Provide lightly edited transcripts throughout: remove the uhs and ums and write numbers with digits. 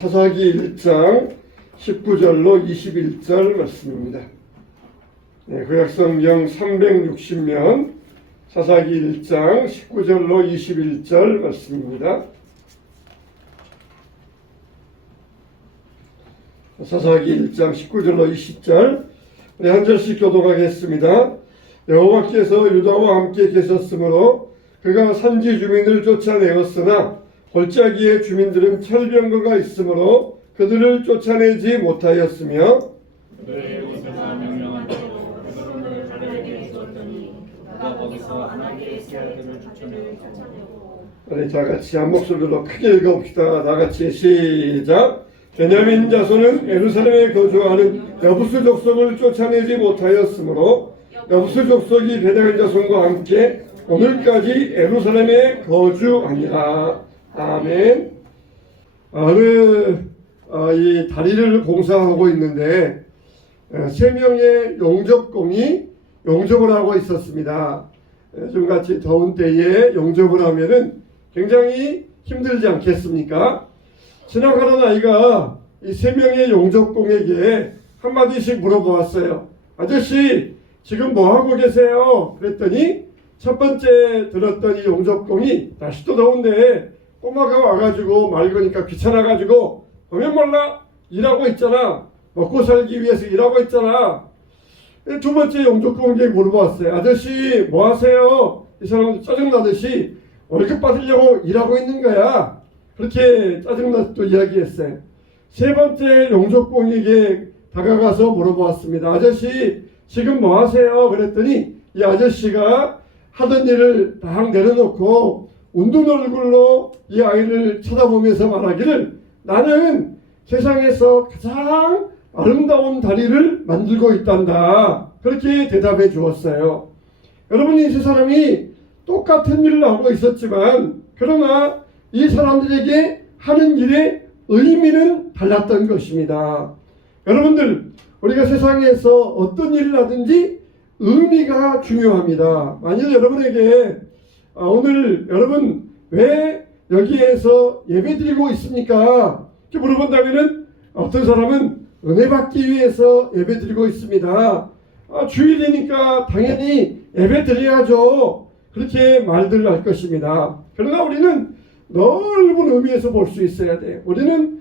사사기 1장 19절로 21절 말씀입니다. 구약성경 360면 사사기 1장 19절로 21절 말씀입니다. 사사기 1장 19절로 20절 우리 한 절씩 교독하겠습니다. 여호와께서 유다와 함께 계셨으므로 그가 산지 주민을 쫓아내었으나 골짜기의 주민들은 철병거가 있으므로 그들을 쫓아내지 못하였으며 그들의 모세가 명령한 대로 그들을 가르게 주었더니 그가 거기서 아나니의 아들을 쫓아내고. 우리 다 같이 한 목소리로 크게 읽어봅시다. 다 같이 시작. 베냐민 자손은 예루살렘에 거주하는 여부스 족속을 쫓아내지 못하였으므로 여부스 족속이 베냐민 자손과 함께 오늘까지 예루살렘에 거주하니라. 아멘. 이 다리를 공사하고 있는데 세 명의 용접공이 용접을 하고 있었습니다. 요즘같이 더운 때에 용접을 하면은 굉장히 힘들지 않겠습니까? 지나가는 아이가 이 세 명의 용접공에게 한마디씩 물어보았어요. 아저씨, 지금 뭐 하고 계세요? 그랬더니 첫 번째 들었던 이 용접공이 날씨도 더운데 꼬마가 와가지고 맑으니까 귀찮아가지고 보면 몰라 일하고 있잖아. 먹고 살기 위해서 일하고 있잖아. 두 번째 용접공에게 물어봤어요. 아저씨 뭐 하세요? 이 사람은 짜증나듯이 월급 받으려고 일하고 있는 거야. 그렇게 짜증나서 또 이야기했어요. 세 번째 용접공에게 다가가서 물어보았습니다. 아저씨 지금 뭐 하세요? 그랬더니 이 아저씨가 하던 일을 다 내려놓고 운둔 얼굴로 이 아이를 쳐다보면서 말하기를 나는 세상에서 가장 아름다운 다리를 만들고 있단다. 그렇게 대답해 주었어요. 여러분, 이 세 사람이 똑같은 일을 하고 있었지만 그러나 이 사람들에게 하는 일의 의미는 달랐던 것입니다. 여러분들, 우리가 세상에서 어떤 일을 하든지 의미가 중요합니다. 만일 여러분에게 오늘 여러분 왜 여기에서 예배드리고 있습니까? 이렇게 물어본다면은 어떤 사람은 은혜 받기 위해서 예배드리고 있습니다. 주일이니까 당연히 예배드려야죠. 그렇게 말들 할 것입니다. 그러나 우리는 넓은 의미에서 볼 수 있어야 돼요. 우리는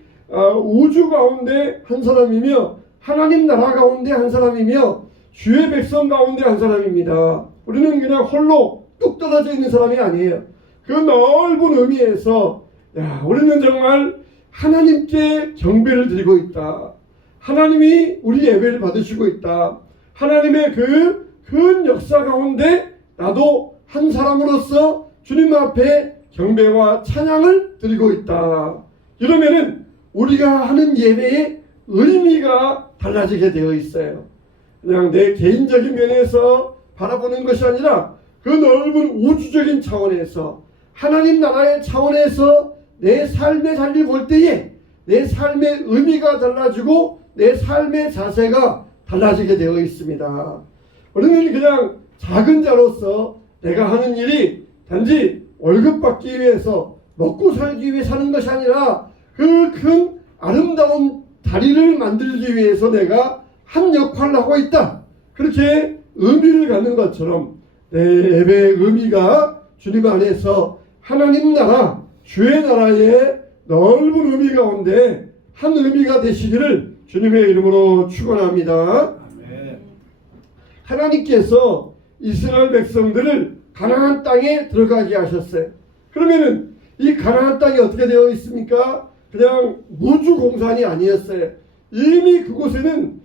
우주 가운데 한 사람이며 하나님 나라 가운데 한 사람이며 주의 백성 가운데 한 사람입니다. 우리는 그냥 홀로 뚝 떨어져 있는 사람이 아니에요. 그 넓은 의미에서 우리는 정말 하나님께 경배를 드리고 있다. 하나님이 우리 예배를 받으시고 있다. 하나님의 그 큰 역사 가운데 나도 한 사람으로서 주님 앞에 경배와 찬양을 드리고 있다. 이러면은 우리가 하는 예배의 의미가 달라지게 되어 있어요. 그냥 내 개인적인 면에서 바라보는 것이 아니라 그 넓은 우주적인 차원에서 하나님 나라의 차원에서 내 삶의 자리를 볼 때에 내 삶의 의미가 달라지고 내 삶의 자세가 달라지게 되어 있습니다. 우리는 그냥 작은 자로서 내가 하는 일이 단지 월급 받기 위해서 먹고 살기 위해 사는 것이 아니라 그 큰 아름다운 다리를 만들기 위해서 내가 한 역할을 하고 있다. 그렇게 의미를 갖는 것처럼 내 예배의 의미가 주님 안에서 하나님 나라, 주의 나라의 넓은 의미 가운데 한 의미가 되시기를 주님의 이름으로 축원합니다. 아멘. 하나님께서 이스라엘 백성들을 가나안 땅에 들어가게 하셨어요. 그러면은 이 가나안 땅이 어떻게 되어 있습니까? 그냥 무주 공산이 아니었어요. 이미 그곳에는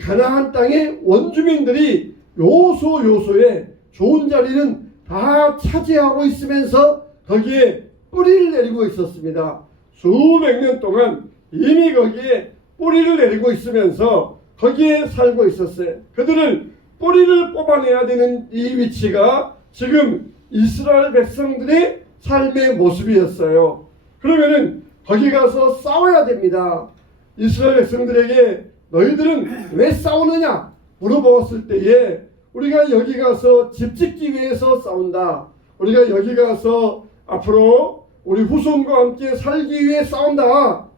가나안 땅의 원주민들이 요소에 좋은 자리는 다 차지하고 있으면서 거기에 뿌리를 내리고 있었습니다. 수백 년 동안 이미 거기에 뿌리를 내리고 있으면서 거기에 살고 있었어요. 그들을 뿌리를 뽑아내야 되는 이 위치가 지금 이스라엘 백성들의 삶의 모습이었어요. 그러면은 거기 가서 싸워야 됩니다. 이스라엘 백성들에게 너희들은 왜 싸우느냐 물어보았을 때에 우리가 여기 가서 집 짓기 위해서 싸운다. 우리가 여기 가서 앞으로 우리 후손과 함께 살기 위해 싸운다.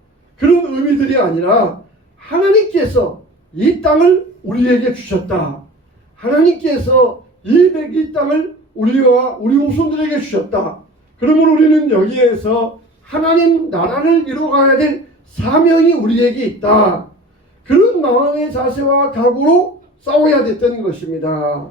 그런 의미들이 아니라 하나님께서 이 땅을 우리에게 주셨다. 하나님께서 이 땅을 우리와 우리 후손들에게 주셨다. 그러므로 우리는 여기에서 하나님 나라를 이루어가야 될 사명이 우리에게 있다. 그런 마음의 자세와 각오로 싸워야 됐다는 것입니다.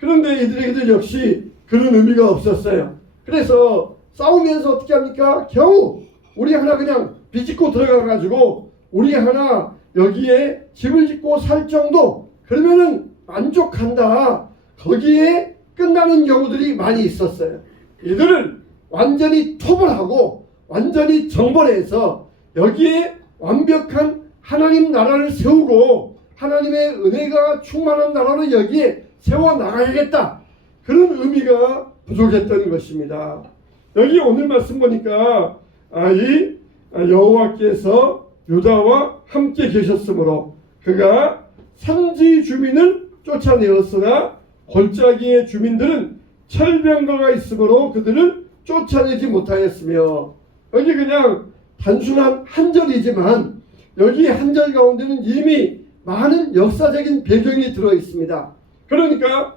그런데 이들에게도 역시 그런 의미가 없었어요. 그래서 싸우면서 어떻게 합니까? 겨우 우리 하나 그냥 비집고 들어가가지고 우리 하나 여기에 집을 짓고 살 정도 그러면은 만족한다. 거기에 끝나는 경우들이 많이 있었어요. 이들을 완전히 토벌하고 완전히 정벌해서 여기에 완벽한 하나님 나라를 세우고 하나님의 은혜가 충만한 나라를 여기에 세워나가야겠다. 그런 의미가 부족했던 것입니다. 여기 오늘 말씀 보니까 이 여호와께서 유다와 함께 계셨으므로 그가 산지 주민을 쫓아내었으나 골짜기의 주민들은 철병거가 있으므로 그들을 쫓아내지 못하였으며, 여기 그냥 단순한 한 절이지만 여기 한 절 가운데는 이미 많은 역사적인 배경이 들어 있습니다. 그러니까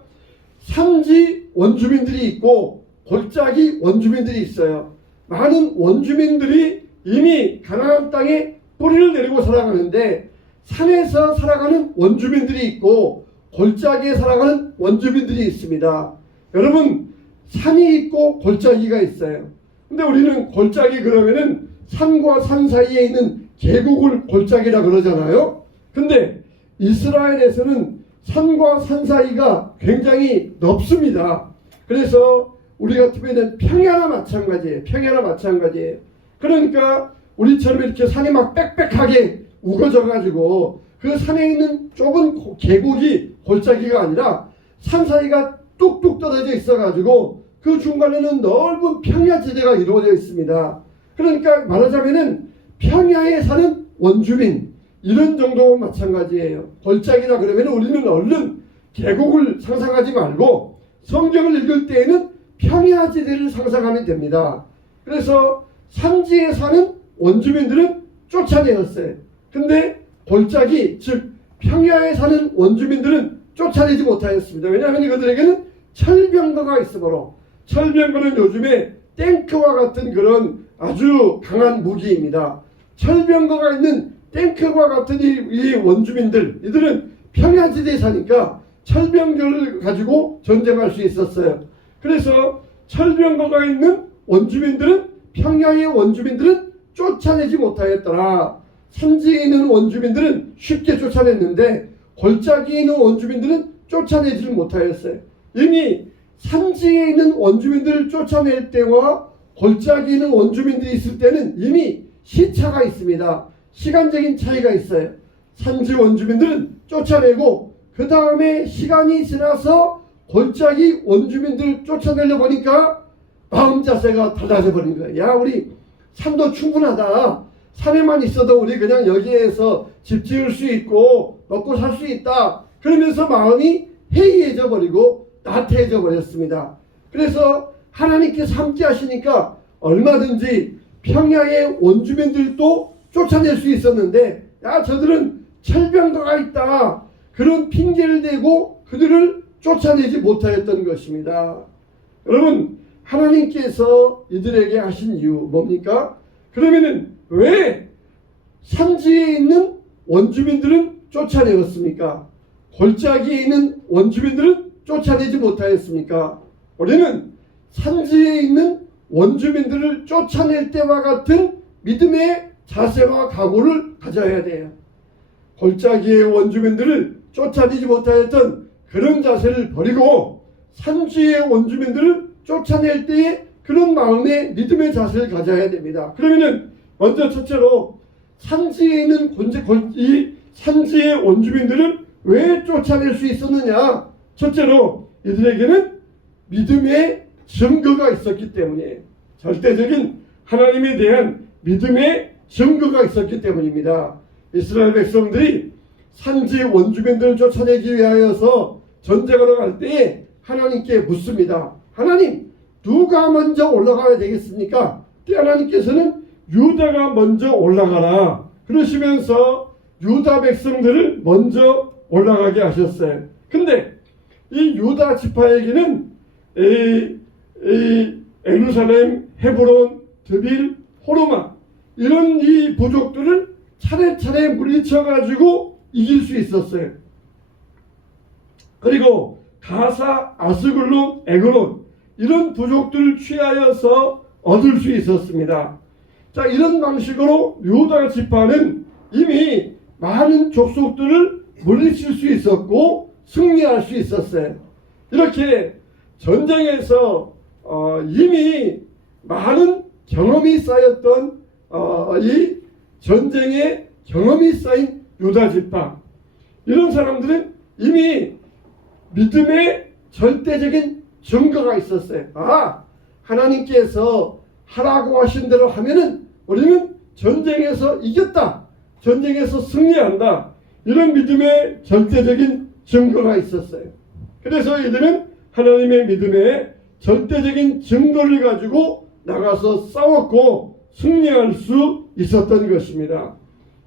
산지 원주민들이 있고 골짜기 원주민들이 있어요. 많은 원주민들이 이미 가나안 땅에 뿌리를 내리고 살아가는데 산에서 살아가는 원주민들이 있고 골짜기에 살아가는 원주민들이 있습니다. 여러분, 산이 있고 골짜기가 있어요. 근데 우리는 골짜기 그러면은 산과 산 사이에 있는 계곡을 골짜기라 그러잖아요. 근데 이스라엘에서는 산과 산 사이가 굉장히 넓습니다. 그래서 우리 같으면 평야나 마찬가지예요. 평야나 마찬가지예요. 그러니까 우리처럼 이렇게 산이 막 빽빽하게 우거져 가지고 그 산에 있는 좁은 계곡이 골짜기가 아니라 산 사이가 뚝뚝 떨어져 있어 가지고 그 중간에는 넓은 평야지대가 이루어져 있습니다. 그러니까 말하자면은 평야에 사는 원주민 이런 정도 마찬가지예요. 골짜기라 그러면 우리는 얼른 계곡을 상상하지 말고 성경을 읽을 때에는 평야지대를 상상하면 됩니다. 그래서 산지에 사는 원주민들은 쫓아내었어요. 근데 골짜기 즉 평야에 사는 원주민들은 쫓아내지 못하였습니다. 왜냐하면 이들에게는 철병거가 있으므로, 철병거는 요즘에 탱크와 같은 그런 아주 강한 무기입니다. 철병거가 있는 탱크와 같은 이 원주민들, 이들은 평야지대에 사니까 철병거를 가지고 전쟁할 수 있었어요. 그래서 철병거가 있는 원주민들은, 평야의 원주민들은 쫓아내지 못하였더라. 산지에 있는 원주민들은 쉽게 쫓아냈는데 골짜기에 있는 원주민들은 쫓아내지를 못하였어요. 이미 산지에 있는 원주민들을 쫓아낼 때와 골짜기에 있는 원주민들이 있을 때는 이미 시차가 있습니다. 시간적인 차이가 있어요. 산지 원주민들은 쫓아내고 그 다음에 시간이 지나서 골짜기 원주민들 쫓아내려 보니까 마음 자세가 달라져 버린 거예요. 야, 우리 산도 충분하다. 산에만 있어도 우리 그냥 여기에서 집 지을 수 있고 먹고 살 수 있다. 그러면서 마음이 해이해져 버리고 나태해져 버렸습니다. 그래서 하나님께서 함께 하시니까 얼마든지 평야의 원주민들도 쫓아낼 수 있었는데, 야, 저들은 철병거가 있다. 그런 핑계를 대고 그들을 쫓아내지 못하였던 것입니다. 여러분, 하나님께서 이들에게 하신 이유 뭡니까? 그러면은 왜 산지에 있는 원주민들은 쫓아내었습니까? 골짜기에 있는 원주민들은 쫓아내지 못하였습니까? 우리는 산지에 있는 원주민들을 쫓아낼 때와 같은 믿음의 자세와 각오를 가져야 돼요. 골짜기의 원주민들을 쫓아내지 못하였던 그런 자세를 버리고 산지의 원주민들을 쫓아낼 때에 그런 마음의 믿음의 자세를 가져야 됩니다. 그러면은 먼저 첫째로 산지에 있는 이 산지의 원주민들을 왜 쫓아낼 수 있었느냐? 첫째로 이들에게는 믿음의 증거가 있었기 때문이에요. 절대적인 하나님에 대한 믿음의 증거가 있었기 때문입니다. 이스라엘 백성들이 산지 원주민들을 쫓아내기 위하여서 전쟁하러 갈 때에 하나님께 묻습니다. 하나님, 누가 먼저 올라가야 되겠습니까? 그때 하나님께서는 유다가 먼저 올라가라. 그러시면서 유다 백성들을 먼저 올라가게 하셨어요. 근데 이 유다 지파에게는 예루살렘, 헤브론, 드빌, 호르마 이런 이 부족들을 차례차례 물리쳐가지고 이길 수 있었어요. 그리고 가사, 아스글론, 에그론 이런 부족들을 취하여서 얻을 수 있었습니다. 자, 이런 방식으로 유다 지파는 이미 많은 족속들을 물리칠 수 있었고 승리할 수 있었어요. 이렇게 전쟁에서 이미 많은 경험이 쌓였던 이 전쟁에 경험이 쌓인 유다 지파, 이런 사람들은 이미 믿음의 절대적인 증거가 있었어요. 하나님께서 하라고 하신 대로 하면은 우리는 전쟁에서 이겼다, 전쟁에서 승리한다, 이런 믿음의 절대적인 증거가 있었어요. 그래서 이들은 하나님의 믿음의 절대적인 증거를 가지고 나가서 싸웠고 승리할 수 있었던 것입니다.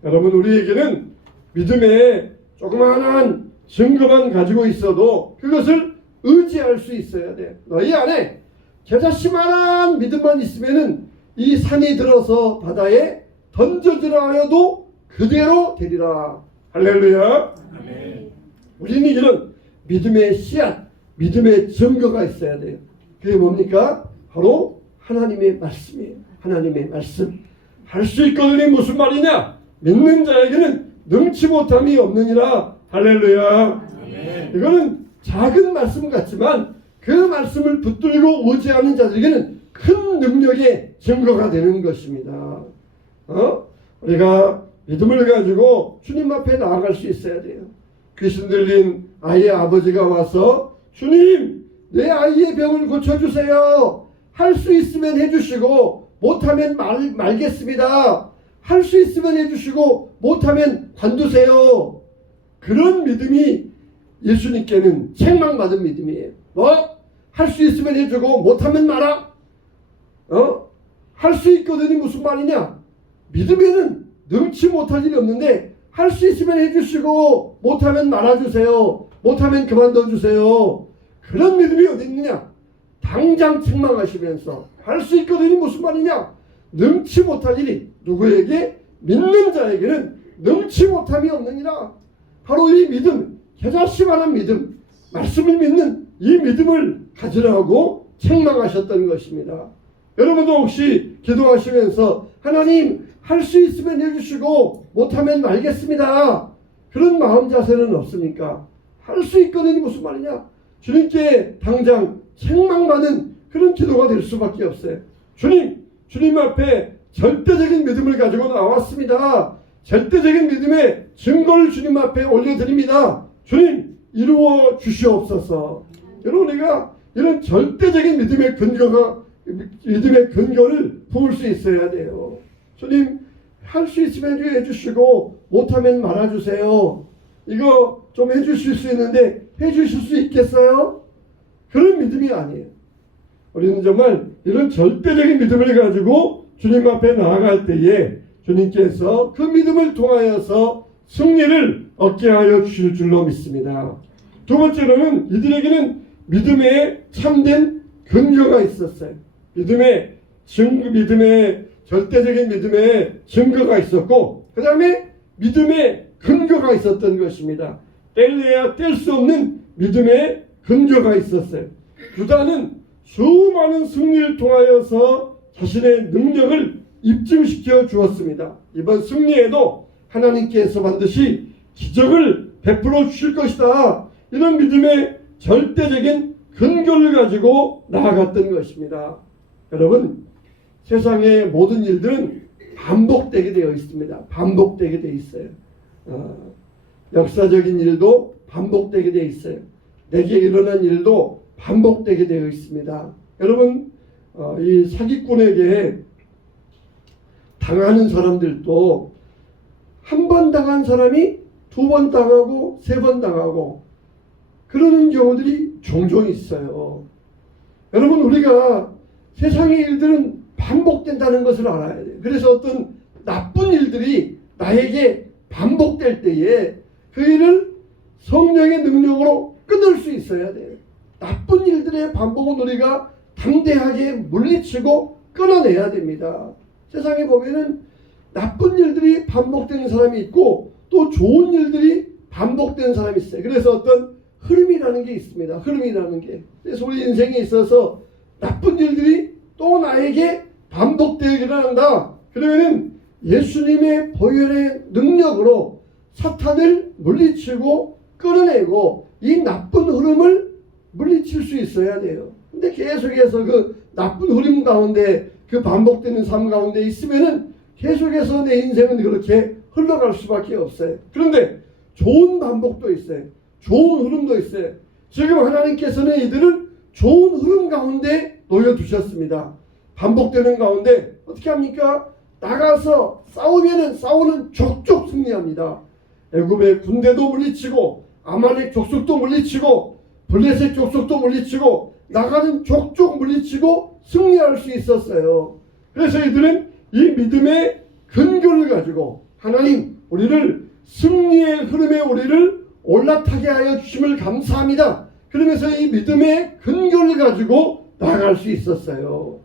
여러분, 우리에게는 믿음의 조그마한 증거만 가지고 있어도 그것을 의지할 수 있어야 돼. 너희 안에 겨자씨만한 믿음만 있으면은 이 산이 들어서 바다에 던져지라 하여도 그대로 되리라. 할렐루야. 아멘. 우리는 이런 믿음의 씨앗, 믿음의 증거가 있어야 돼요. 그게 뭡니까? 바로 하나님의 말씀이에요. 하나님의 말씀. 할 수 있거든요. 무슨 말이냐? 믿는 자에게는 능치 못함이 없느니라. 할렐루야. 아멘. 이거는 작은 말씀 같지만 그 말씀을 붙들고 의지하는 자들에게는 큰 능력의 증거가 되는 것입니다. 우리가 믿음을 가지고 주님 앞에 나아갈 수 있어야 돼요. 귀신 들린 아이의 아버지가 와서 주님, 내 아이의 병을 고쳐주세요. 할 수 있으면 해주시고 못하면 말겠습니다. 할 수 있으면 해주시고 못하면 관두세요. 그런 믿음이 예수님께는 책망받은 믿음이에요. 할 수 있으면 해주고 못하면 말아. 할 수 있거든요. 무슨 말이냐? 믿음에는 능치 못할 일이 없는데 할 수 있으면 해주시고 못하면 말아주세요. 못하면 그만둬주세요. 그런 믿음이 어디 있느냐? 당장 책망하시면서 할 수 있거든요. 무슨 말이냐? 능치 못할 일이 누구에게? 믿는 자에게는 능치 못함이 없느니라. 바로 이 믿음, 겨자씨만한 믿음, 말씀을 믿는 이 믿음을 가지라고 책망하셨던 것입니다. 여러분도 혹시 기도하시면서 하나님, 할 수 있으면 해주시고 못하면 말겠습니다, 그런 마음 자세는 없습니까? 할 수 있거든요. 무슨 말이냐? 주님께 당장 책망받는 그런 기도가 될 수밖에 없어요. 주님 앞에 절대적인 믿음을 가지고 나왔습니다. 절대적인 믿음의 증거를 주님 앞에 올려드립니다. 주님, 이루어 주시옵소서. 여러분, 우리가 이런 절대적인 믿음의 근거를 품을 수 있어야 돼요. 주님, 할 수 있으면 해주시고 못하면 말아주세요. 이거 좀 해주실 수 있는데 해주실 수 있겠어요? 그런 믿음이 아니에요. 우리는 정말 이런 절대적인 믿음을 가지고 주님 앞에 나아갈 때에 주님께서 그 믿음을 통하여서 승리를 얻게 하여 주실 줄로 믿습니다. 두 번째로는 이들에게는 믿음의 참된 근거가 있었어요. 믿음의 절대적인 믿음의 증거가 있었고, 그 다음에 믿음의 근거가 있었던 것입니다. 뗄래야 뗄 수 없는 믿음의 근거가 있었어요. 유다는 수많은 승리를 통하여서 자신의 능력을 입증시켜 주었습니다. 이번 승리에도 하나님께서 반드시 기적을 베풀어 주실 것이다, 이런 믿음의 절대적인 근거를 가지고 나아갔던 것입니다. 여러분, 세상의 모든 일들은 반복되게 되어 있습니다. 반복되게 되어 있어요. 역사적인 일도 반복되게 되어 있어요. 내게 일어난 일도 반복되게 되어 있습니다. 여러분, 이 사기꾼에게 당하는 사람들도 한 번 당한 사람이 두 번 당하고 세 번 당하고 그러는 경우들이 종종 있어요. 여러분, 우리가 세상의 일들은 반복된다는 것을 알아야 돼요. 그래서 어떤 나쁜 일들이 나에게 반복될 때에 그 일을 성령의 능력으로 끊을 수 있어야 돼요. 나쁜 일들의 반복은 우리가 담대하게 물리치고 끊어내야 됩니다. 세상에 보면은 나쁜 일들이 반복되는 사람이 있고 또 좋은 일들이 반복되는 사람이 있어요. 그래서 어떤 흐름이라는 게 있습니다. 흐름이라는 게. 그래서 우리 인생에 있어서 나쁜 일들이 또 나에게 반복되게 일어난다. 그러면은 예수님의 보혈의 능력으로 사탄을 물리치고 끌어내고 이 나쁜 흐름을 물리칠 수 있어야 돼요. 근데 계속해서 그 나쁜 흐름 가운데 그 반복되는 삶 가운데 있으면은 계속해서 내 인생은 그렇게 흘러갈 수밖에 없어요. 그런데 좋은 반복도 있어요. 좋은 흐름도 있어요. 지금 하나님께서는 이들을 좋은 흐름 가운데 놓여두셨습니다. 반복되는 가운데 어떻게 합니까? 나가서 싸우면은 싸우는 족족 승리합니다. 애굽의 군대도 물리치고 아말렉 족속도 물리치고 블레셋 족속도 물리치고 나가는 족족 물리치고 승리할 수 있었어요. 그래서 이들은 이 믿음의 근거를 가지고 하나님 우리를 승리의 흐름에 우리를 올라타게 하여 주심을 감사합니다. 그러면서 이 믿음의 근거를 가지고 나아갈 수 있었어요.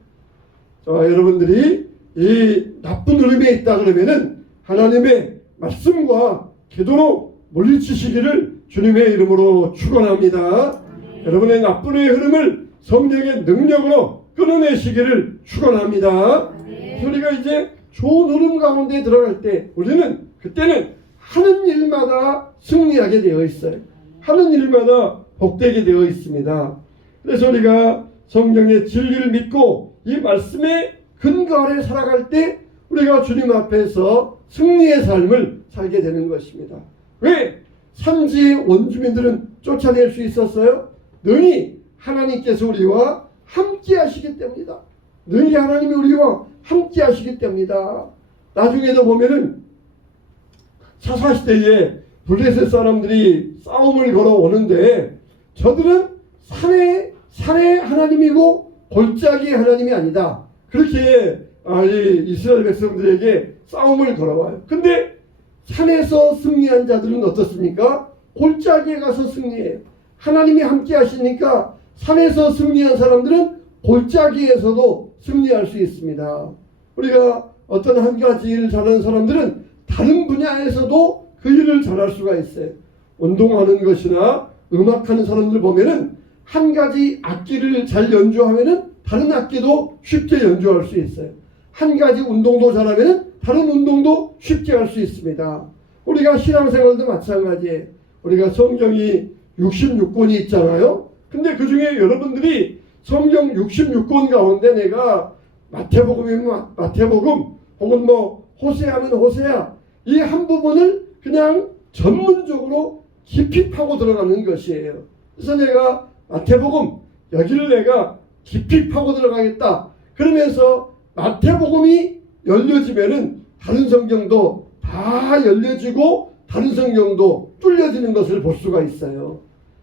자, 여러분들이 이 나쁜 흐름에 있다 그러면은 하나님의 말씀과 기도로 물리치시기를 주님의 이름으로 축원합니다. 여러분의 나쁜 흐름을 성령의 능력으로 끊어내시기를 축원합니다. 우리가 이제 좋은 흐름 가운데 들어갈 때 우리는 그때는 하는 일마다 승리하게 되어 있어요. 하는 일마다 복되게 되어 있습니다. 그래서 우리가 성경의 진리를 믿고 이 말씀의 근거 아래 살아갈 때 우리가 주님 앞에서 승리의 삶을 살게 되는 것입니다. 왜? 산지의 원주민들은 쫓아낼 수 있었어요? 능히 하나님께서 우리와 함께 하시기 때문이다. 능히 하나님이 우리와 함께 하시기 때문이다. 나중에도 보면은 사사시대에 블레셋 사람들이 싸움을 걸어오는데 저들은 산의 하나님이고 골짜기의 하나님이 아니다. 그렇게 이 이스라엘 백성들에게 싸움을 걸어와요. 근데 산에서 승리한 자들은 어떻습니까? 골짜기에 가서 승리해요. 하나님이 함께 하시니까 산에서 승리한 사람들은 골짜기에서도 승리할 수 있습니다. 우리가 어떤 한 가지 일을 잘하는 사람들은 다른 분야에서도 그 일을 잘할 수가 있어요. 운동하는 것이나 음악하는 사람들 보면은 한 가지 악기를 잘 연주하면은 다른 악기도 쉽게 연주할 수 있어요. 한 가지 운동도 잘하면은 다른 운동도 쉽게 할 수 있습니다. 우리가 신앙생활도 마찬가지예요. 우리가 성경이 66권이 있잖아요. 근데 그 중에 여러분들이 성경 66권 가운데 내가 마태복음이면 마태복음 혹은 뭐 호세아면 호세아 이 한 부분을 그냥 전문적으로 깊이 파고 들어가는 것이에요. 그래서 내가 마태복음 여기를 내가 깊이 파고 들어가겠다. 그러면서 마태복음이 열려지면은 다른 성경도 다 열려지고 다른 성경도 뚫려지는 것을 볼 수가 있어요.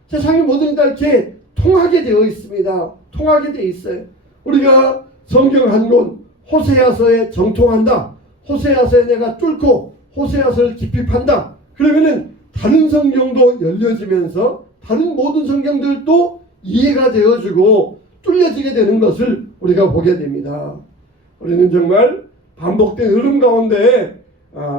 세상의 모든 다 이렇게 통하게 되어 있습니다. 통하게 되어 있어요. 우리가 성경 한 권 호세아서에 정통한다. 호세아서에 내가 뚫고 호세아서를 깊이 판다. 그러면은 다른 성경도 열려지면서 다른 모든 성경들도 이해가 되어지고 뚫려지게 되는 것을 우리가 보게 됩니다. 우리는 정말 반복된 흐름 가운데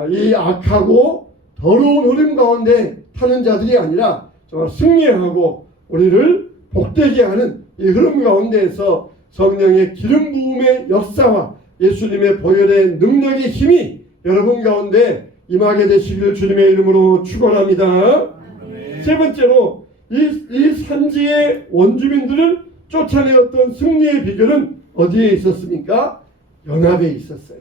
이 악하고 더러운 흐름 가운데 타는 자들이 아니라 정말 승리하고 우리를 복되게 하는 이 흐름 가운데에서 성령의 기름 부음의 역사와 예수님의 보혈의 능력의 힘이 여러분 가운데 임하게 되시기를 주님의 이름으로 축원합니다. 세 번째로 이 산지의 원주민들을 쫓아내었던 승리의 비결은 어디에 있었습니까? 연합에 있었어요.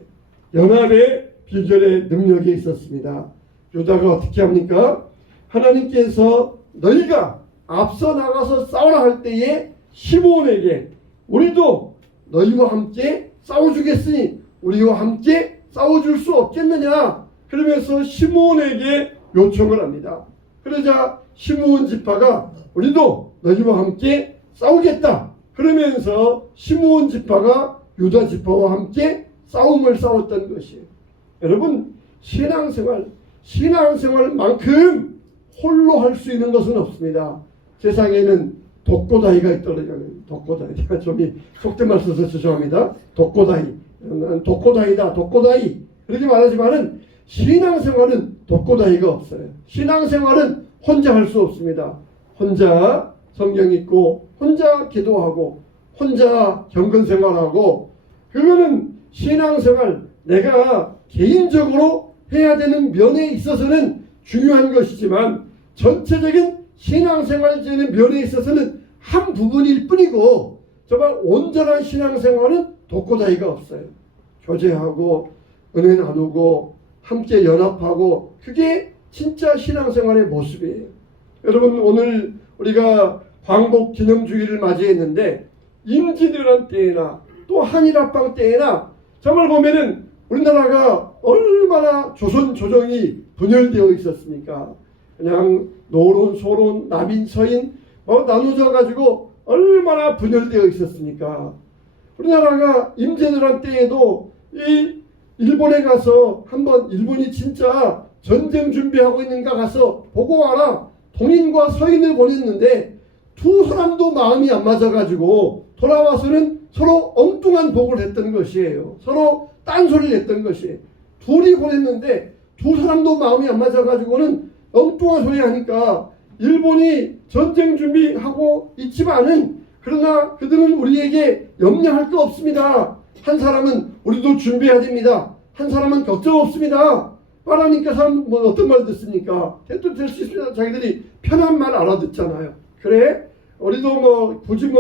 연합의 비결의 능력에 있었습니다. 유다가 어떻게 합니까? 하나님께서 너희가 앞서 나가서 싸우라 할 때에 시므온에게 우리도 너희와 함께 싸워주겠으니 우리와 함께 싸워줄 수 없겠느냐? 그러면서 시므온에게 요청을 합니다. 그러자 시므온 지파가 우리도 너희와 함께 싸우겠다. 그러면서 시므온 지파가 유다 지파와 함께 싸움을 싸웠던 것이에요. 여러분 신앙생활만큼 홀로 할 수 있는 것은 없습니다. 세상에는 독고다이가 있더라고요. 독고다이. 제가 좀 속된 말 써서 죄송합니다. 독고다이. 독고다이다. 독고다이. 그렇게 말하지만은 신앙생활은 독고다이가 없어요. 신앙생활은 혼자 할 수 없습니다. 혼자 성경 읽고, 혼자 기도하고, 혼자 경건생활하고, 그거는 신앙생활, 내가 개인적으로 해야 되는 면에 있어서는 중요한 것이지만 전체적인 신앙생활적인 면에 있어서는 한 부분일 뿐이고, 정말 온전한 신앙생활은 독고다이가 없어요. 교제하고 은혜 나누고 함께 연합하고, 그게 진짜 신앙생활의 모습이에요. 여러분, 오늘 우리가 광복 기념주의를 맞이했는데 임진왜란 때나 또 한일합방 때나 정말 보면은 우리나라가 얼마나 조선 조정이 분열되어 있었습니까? 그냥 노론, 소론, 남인, 서인 나누져 가지고 얼마나 분열되어 있었습니까? 우리나라가 임진왜란 때에도 이 일본에 가서 한번 일본이 진짜 전쟁 준비하고 있는가 가서 보고 와라. 동인과 서인을 보냈는데 두 사람도 마음이 안 맞아가지고 돌아와서는 서로 엉뚱한 복을 했던 것이에요. 서로 딴소리를 했던 것이에요. 둘이 보냈는데 두 사람도 마음이 안 맞아가지고는 엉뚱한 소리 하니까 일본이 전쟁 준비하고 있지만은, 그러나 그들은 우리에게 염려할 거 없습니다. 한 사람은 우리도 준비해야 됩니다. 한 사람은 걱정 없습니다. 말하니까 사람 어떤 말 듣습니까? 대도 될 수 있습니다. 자기들이 편한 말 알아듣잖아요. 그래? 우리도 굳이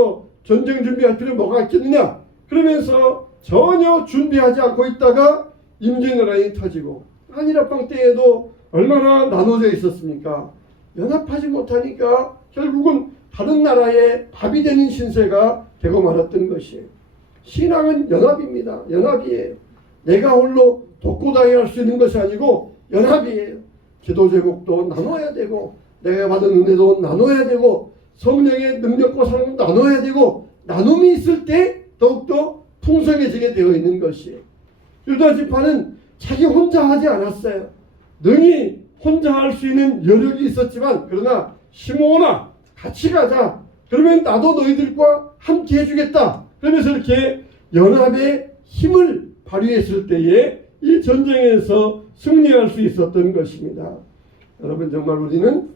전쟁 준비할 필요 뭐가 있겠느냐? 그러면서 전혀 준비하지 않고 있다가 임진왜란이 터지고, 한일합방 때에도 얼마나 나눠져 있었습니까? 연합하지 못하니까 결국은 다른 나라의 밥이 되는 신세가 되고 말았던 것이에요. 신앙은 연합입니다. 연합이에요. 내가 홀로 독고다이 할 수 있는 것이 아니고 연합이에요. 기도 제목도 나눠야 되고, 내가 받은 은혜도 나눠야 되고, 성령의 능력과 사랑도 나눠야 되고, 나눔이 있을 때 더욱더 풍성해지게 되어 있는 것이에요. 유다 지파는 자기 혼자 하지 않았어요. 능히 혼자 할 수 있는 여력이 있었지만, 그러나 시므온아 같이 가자. 그러면 나도 너희들과 함께 해주겠다. 그러면서 이렇게 연합의 힘을 발휘했을 때에 이 전쟁에서 승리할 수 있었던 것입니다. 여러분, 정말 우리는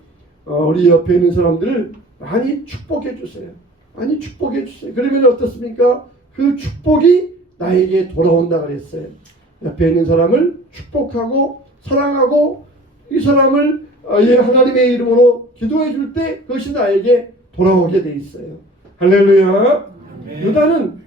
우리 옆에 있는 사람들을 많이 축복해 주세요. 많이 축복해 주세요. 그러면 어떻습니까? 그 축복이 나에게 돌아온다 그랬어요. 옆에 있는 사람을 축복하고 사랑하고 이 사람을 하나님의 이름으로 기도해 줄 때 그것이 나에게 돌아오게 돼 있어요. 할렐루야. 유다는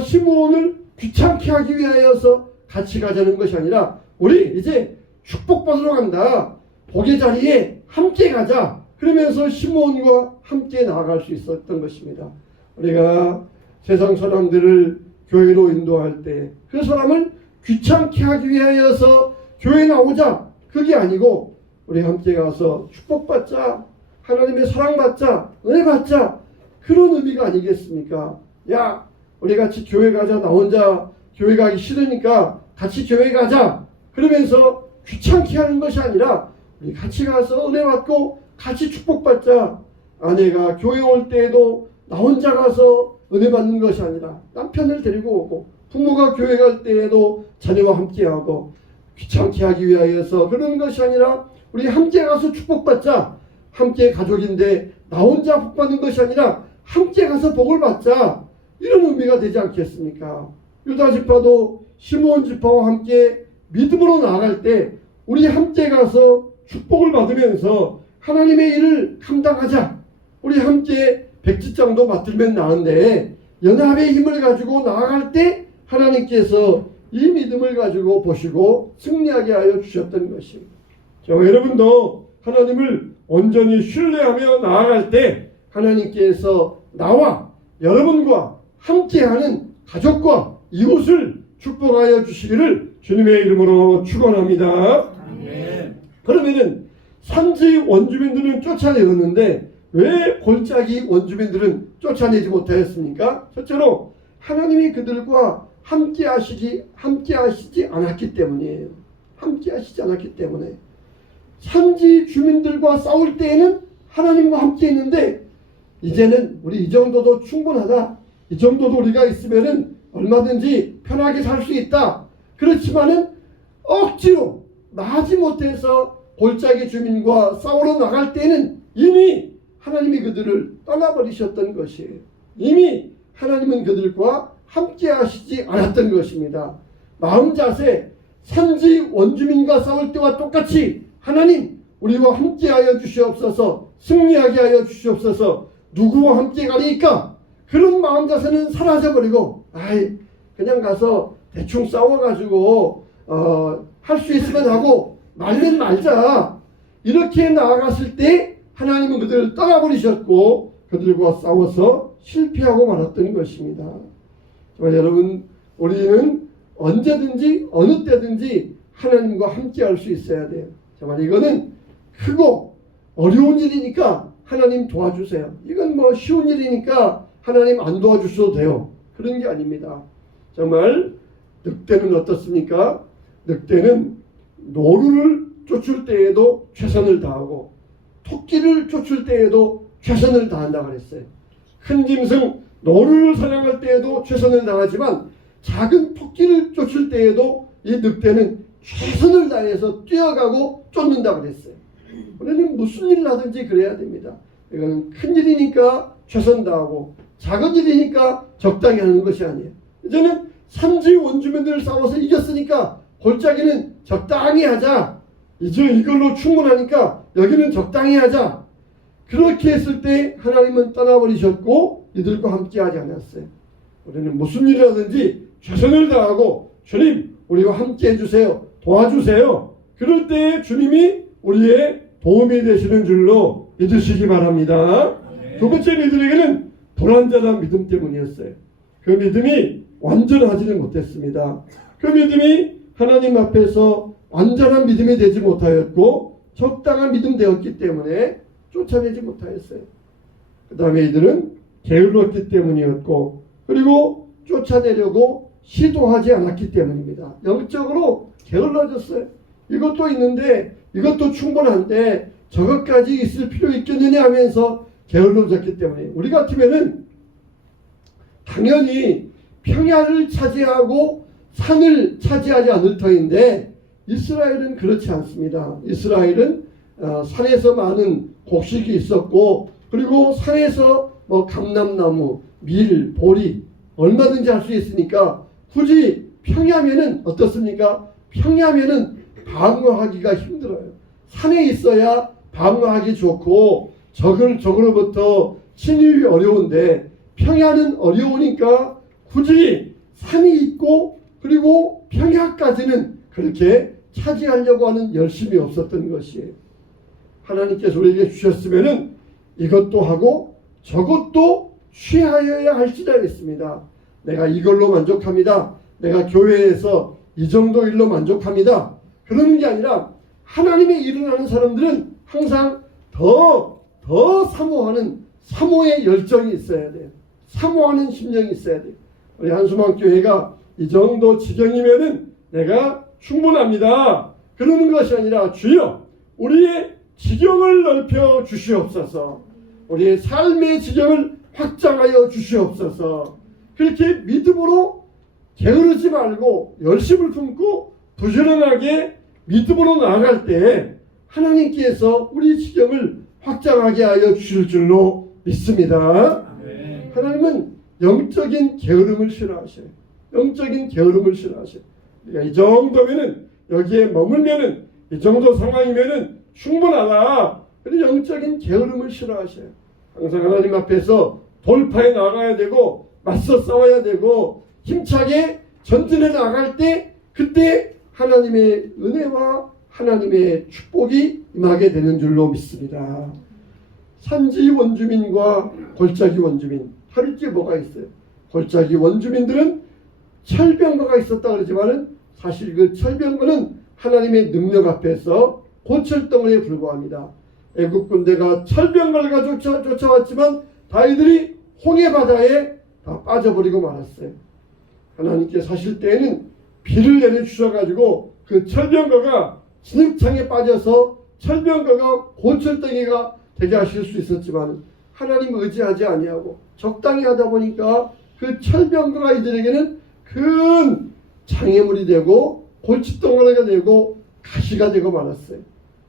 시므온을 귀찮게 하기 위하여서 같이 가자는 것이 아니라, 우리 이제 축복받으러 간다. 복의 자리에 함께 가자. 그러면서 시므온과 함께 나아갈 수 있었던 것입니다. 우리가 세상 사람들을 교회로 인도할 때 그 사람을 귀찮게 하기 위하여서 교회 나오자, 그게 아니고 우리 함께 가서 축복받자, 하나님의 사랑받자, 은혜받자, 그런 의미가 아니겠습니까? 야, 우리 같이 교회 가자. 나 혼자 교회 가기 싫으니까 같이 교회 가자. 그러면서 귀찮게 하는 것이 아니라 우리 같이 가서 은혜 받고 같이 축복받자. 아내가 교회 올 때에도 나 혼자 가서 은혜 받는 것이 아니라 남편을 데리고 오고, 부모가 교회 갈 때에도 자녀와 함께하고, 귀찮게 하기 위하여서 그런 것이 아니라 우리 함께 가서 축복받자. 함께 가족인데 나 혼자 복 받는 것이 아니라 함께 가서 복을 받자. 이런 의미가 되지 않겠습니까? 유다 지파도 시므온 지파와 함께 믿음으로 나아갈 때 우리 함께 가서 축복을 받으면서 하나님의 일을 감당하자. 우리 함께 백지장도 맡으면 나은데 연합의 힘을 가지고 나아갈 때 하나님께서 이 믿음을 가지고 보시고 승리하게 하여 주셨던 것입니다. 여러분도 하나님을 온전히 신뢰하며 나아갈 때 하나님께서 나와 여러분과 함께하는 가족과 이웃을 축복하여 주시기를 주님의 이름으로 축원합니다. 아멘. 그러면은 산지 원주민들은 쫓아내었는데 왜 골짜기 원주민들은 쫓아내지 못하였습니까? 첫째로 하나님이 그들과 함께 하시지 않았기 때문이에요. 함께 하시지 않았기 때문에 산지 주민들과 싸울 때에는 하나님과 함께 있는데 이제는 우리 이 정도도 충분하다. 이 정도도 우리가 있으면은 얼마든지 편하게 살 수 있다. 그렇지만은 억지로 마지못해서 골짜기 주민과 싸우러 나갈 때는 이미 하나님이 그들을 떠나버리셨던 것이에요. 이미 하나님은 그들과 함께 하시지 않았던 것입니다. 마음 자세, 산지 원주민과 싸울 때와 똑같이 하나님 우리와 함께 하여 주시옵소서, 승리하게 하여 주시옵소서. 누구와 함께 가리니까 그런 마음 자세는 사라져버리고 그냥 가서 대충 싸워가지고 할 수 있으면 하고 말면 말자. 이렇게 나아갔을 때 하나님은 그들을 떠나버리셨고 그들과 싸워서 실패하고 말았던 것입니다. 정말 여러분, 우리는 언제든지 어느 때든지 하나님과 함께 할 수 있어야 돼요. 정말 이거는 크고 어려운 일이니까 하나님 도와주세요. 이건 뭐 쉬운 일이니까 하나님 안 도와주셔도 돼요. 그런 게 아닙니다. 정말 늑대는 어떻습니까? 늑대는 노루를 쫓을 때에도 최선을 다하고 토끼를 쫓을 때에도 최선을 다한다고 그랬어요. 큰 짐승 노루를 사냥할 때에도 최선을 다하지만 작은 토끼를 쫓을 때에도 이 늑대는 최선을 다해서 뛰어가고 쫓는다고 그랬어요. 우리는 무슨 일을 하든지 그래야 됩니다. 이거는 큰 일이니까 최선 다하고 작은 일이니까 적당히 하는 것이 아니에요. 이제는 산지 원주민들을 싸워서 이겼으니까 골짜기는 적당히 하자. 이제 이걸로 충분하니까 여기는 적당히 하자. 그렇게 했을 때 하나님은 떠나버리셨고 이들과 함께 하지 않았어요. 우리는 무슨 일을 하든지 최선을 다하고 주님 우리와 함께 해주세요. 도와주세요. 그럴 때 주님이 우리의 도움이 되시는 줄로 믿으시기 바랍니다. 두 번째 이들에게는 불완전한 믿음 때문이었어요. 그 믿음이 완전하지는 못했습니다. 그 믿음이 하나님 앞에서 완전한 믿음이 되지 못하였고 적당한 믿음 되었기 때문에 쫓아내지 못하였어요. 그 다음에 이들은 게을렀기 때문이었고 그리고 쫓아내려고 시도하지 않았기 때문입니다. 영적으로 게을러졌어요. 이것도 있는데 이것도 충분한데 저것까지 있을 필요 있겠느냐 하면서 게을러졌기 때문에 우리 같으면은 당연히 평야를 차지하고 산을 차지하지 않을 터인데 이스라엘은 그렇지 않습니다. 이스라엘은 산에서 많은 곡식이 있었고 그리고 산에서 뭐 감람나무, 밀, 보리 얼마든지 할 수 있으니까 굳이 평야면은 어떻습니까? 평야면은 방어하기가 힘들어요. 산에 있어야 방어하기 좋고 적으로부터 침입이 어려운데 평야는 어려우니까 굳이 산이 있고 그리고 평야까지는 그렇게 차지하려고 하는 열심이 없었던 것이에요. 하나님께서 우리에게 주셨으면은 이것도 하고 저것도 취하여야 할지라 했습니다. 내가 이걸로 만족합니다. 내가 교회에서 이 정도 일로 만족합니다. 그러는 게 아니라 하나님의 일을 하는 사람들은 항상 더 사모하는 사모의 열정이 있어야 돼요. 사모하는 심령이 있어야 돼요. 우리 한수망교회가 이 정도 지경이면은 내가 충분합니다. 그러는 것이 아니라 주여 우리의 지경을 넓혀 주시옵소서. 우리의 삶의 지경을 확장하여 주시옵소서. 그렇게 믿음으로 게으르지 말고 열심을 품고 부지런하게 믿음으로 나아갈 때 하나님께서 우리 지경을 확장하게 하여 주실 줄로 믿습니다. 하나님은 영적인 게으름을 싫어하셔요. 영적인 게으름을 싫어하셔요. 그러니까 이 정도면은 여기에 머물면은 이 정도 상황이면은 충분하다. 그런데 영적인 게으름을 싫어하셔요. 항상 하나님 앞에서 돌파해 나가야 되고 맞서 싸워야 되고 힘차게 전진해 나갈 때 그때 하나님의 은혜와 하나님의 축복이 임하게 되는 줄로 믿습니다. 산지 원주민과 골짜기 원주민 다를 게 뭐가 있어요? 골짜기 원주민들은 철병거가 있었다 그러지만은 사실 그 철병거는 하나님의 능력 앞에서 고철덩어리에 불과합니다. 애국 군대가 철병거를 가지고 쫓아왔지만 다이들이 홍해 바다에 다 빠져버리고 말았어요. 하나님께서 하실 때에는 비를 내려주셔가지고 그 철병거가 진흙창에 빠져서 철병거가 고철덩이가 되게 하실 수 있었지만 하나님 의지하지 아니하고 적당히 하다 보니까 그 철병거가 이들에게는 큰 장애물이 되고 골칫덩어리가 되고 가시가 되고 말았어요.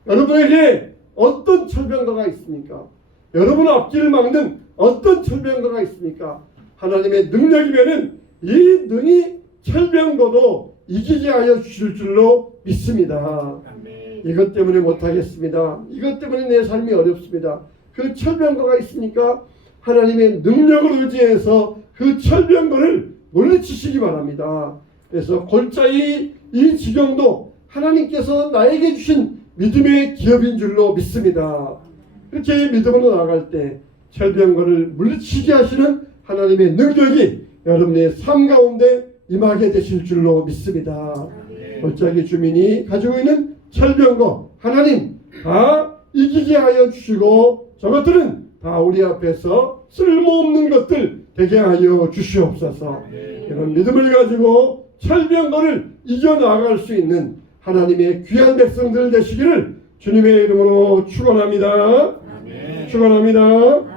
여러분에게 어떤 철병거가 있습니까? 여러분 앞길을 막는 어떤 철병거가 있습니까? 하나님의 능력이면은 이 능히 철병거도 이기게 하여 주실 줄로 믿습니다. 이것 때문에 못하겠습니다. 이것 때문에 내 삶이 어렵습니다. 그 철병거가 있으니까 하나님의 능력을 의지해서 그 철병거를 물리치시기 바랍니다. 그래서 골짜기 이 지경도 하나님께서 나에게 주신 믿음의 기업인 줄로 믿습니다. 이렇게 믿음으로 나아갈 때 철병거를 물리치게 하시는 하나님의 능력이 여러분의 삶 가운데 임하게 되실 줄로 믿습니다. 골짜기 주민이 가지고 있는 철병거 하나님 다 이기게 하여 주시고 저것들은 다 우리 앞에서 쓸모없는 것들 되게 하여 주시옵소서. 이런 믿음을 가지고 철병거를 이겨나갈 수 있는 하나님의 귀한 백성들 되시기를 주님의 이름으로 축원합니다. 축원합니다.